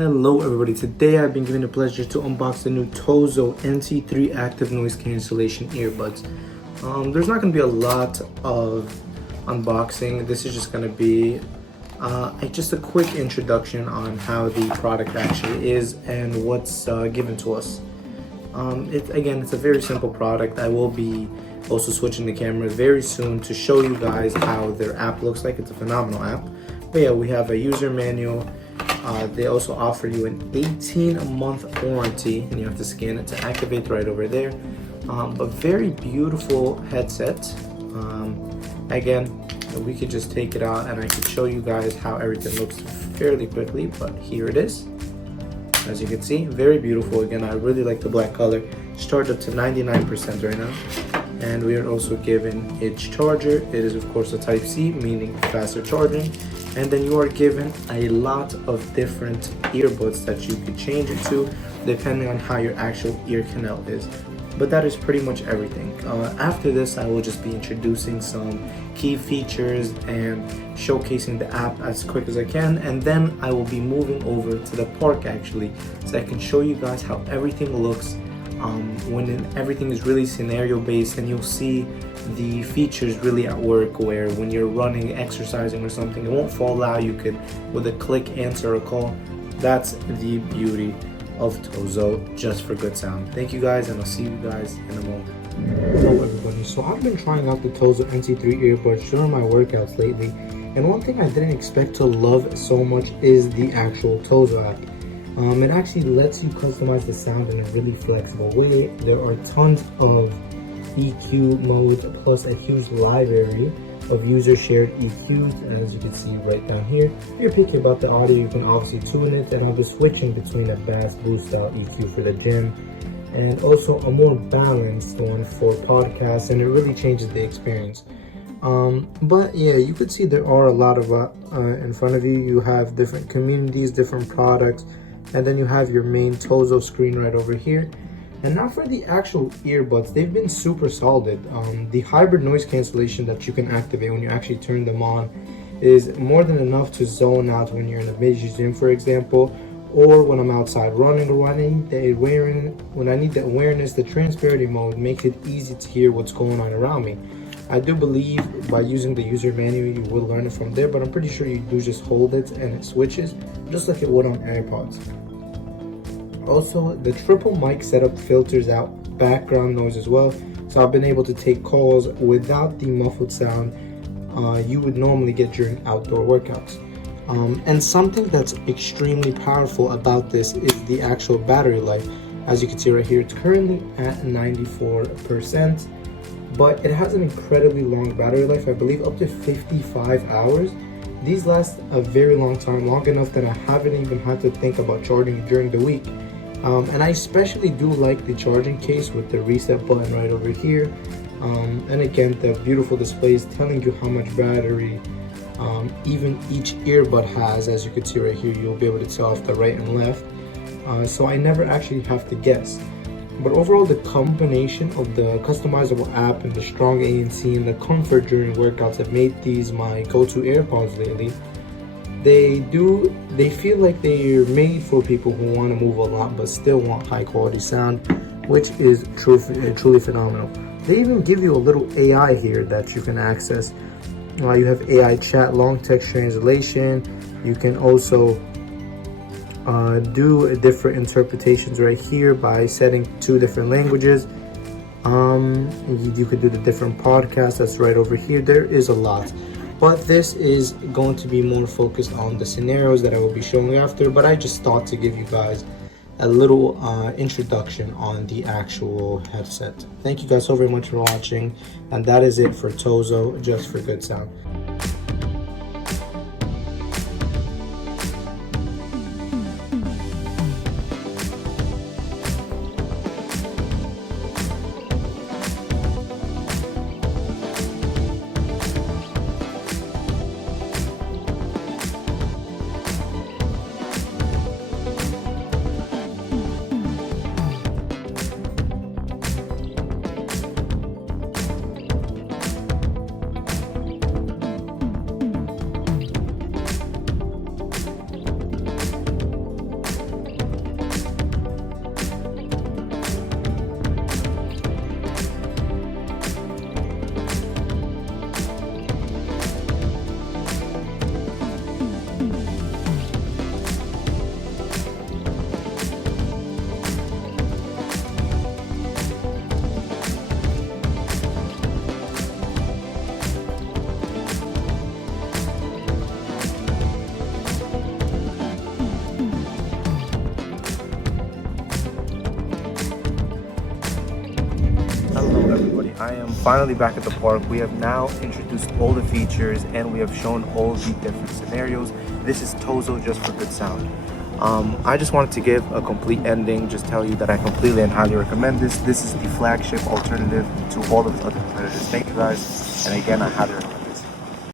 Hello everybody, today I've been given the pleasure to unbox the new TOZO NC3 active noise cancellation earbuds. There's not going to be a lot of unboxing. This is just going to be just a quick introduction on how the product actually is and what's given to us. It's a very simple product. I will be also switching the camera very soon to show you guys how their app looks like. It's a phenomenal app. But yeah, we have a user manual. They also offer you an 18-month warranty, and you have to scan it to activate right over there. A very beautiful headset. Again, we could just take it out and I could show you guys how everything looks fairly quickly, but here it is. As you can see, very beautiful. Again, I really like the black color. It's charged up to 99% right now. And we are also given its charger. It is of course a Type-C, meaning faster charging. And then you are given a lot of different earbuds that you could change it to depending on how your actual ear canal is. But that is pretty much everything. After this, I will just be introducing some key features and showcasing the app as quick as I can, and then I will be moving over to the park actually, so I can show you guys how everything looks when everything is really scenario based, and you'll see the features really at work, where when you're running, exercising or something, it won't fall out. You could with a click answer a call. That's the beauty of TOZO, just for good sound. Thank you guys, and I'll see you guys in a moment. Hello everybody, so I've been trying out the TOZO NC3 earbuds during my workouts lately, and one thing I didn't expect to love so much is the actual TOZO app. It actually lets you customize the sound in a really flexible way. There are tons of EQ modes plus a huge library of user shared EQs, as you can see right down here. If you're picky about the audio, you can obviously tune it, and I'll be switching between a bass boost style EQ for the gym and also a more balanced one for podcasts, and it really changes the experience. But yeah, you could see there are a lot of in front of you. You have different communities, different products, and then you have your main TOZO screen right over here. And now for the actual earbuds, they've been super solid. The hybrid noise cancellation that you can activate when you actually turn them on is more than enough to zone out when you're in a busy gym, for example, or when I'm outside running, or when I need the awareness. The transparency mode makes it easy to hear what's going on around me. I do believe by using the user manual you will learn it from there, but I'm pretty sure you do just hold it and it switches just like it would on AirPods. Also, the triple mic setup filters out background noise as well, so I've been able to take calls without the muffled sound you would normally get during outdoor workouts. And something that's extremely powerful about this is the actual battery life. As you can see right here, it's currently at 94%, but it has an incredibly long battery life. I believe up to 55 hours. These last a very long time, long enough that I haven't even had to think about charging it during the week. And I especially do like the charging case with the reset button right over here. And again, the beautiful displays telling you how much battery even each earbud has. As you can see right here, you'll be able to tell off the right and left. So I never actually have to guess. But overall, the combination of the customizable app and the strong ANC and the comfort during workouts have made these my go-to AirPods lately. They feel like they're made for people who want to move a lot but still want high quality sound, which is truly phenomenal. They even give you a little AI here that you can access. You have AI chat, long text translation. You can also do different interpretations right here by setting 2 different languages. You could do the different podcasts that's right over here. There is a lot, but this is going to be more focused on the scenarios that I will be showing after. But I just thought to give you guys a little introduction on the actual headset. Thank you guys so very much for watching, and that is it for TOZO, just for good sound. finally back at the park. We have now introduced all the features and we have shown all the different scenarios. This is TOZO, just for good sound. I just wanted to give a complete ending, just tell you that I completely and highly recommend this. This is the flagship alternative to all of the other competitors. Thank you guys, and again, I highly recommend it.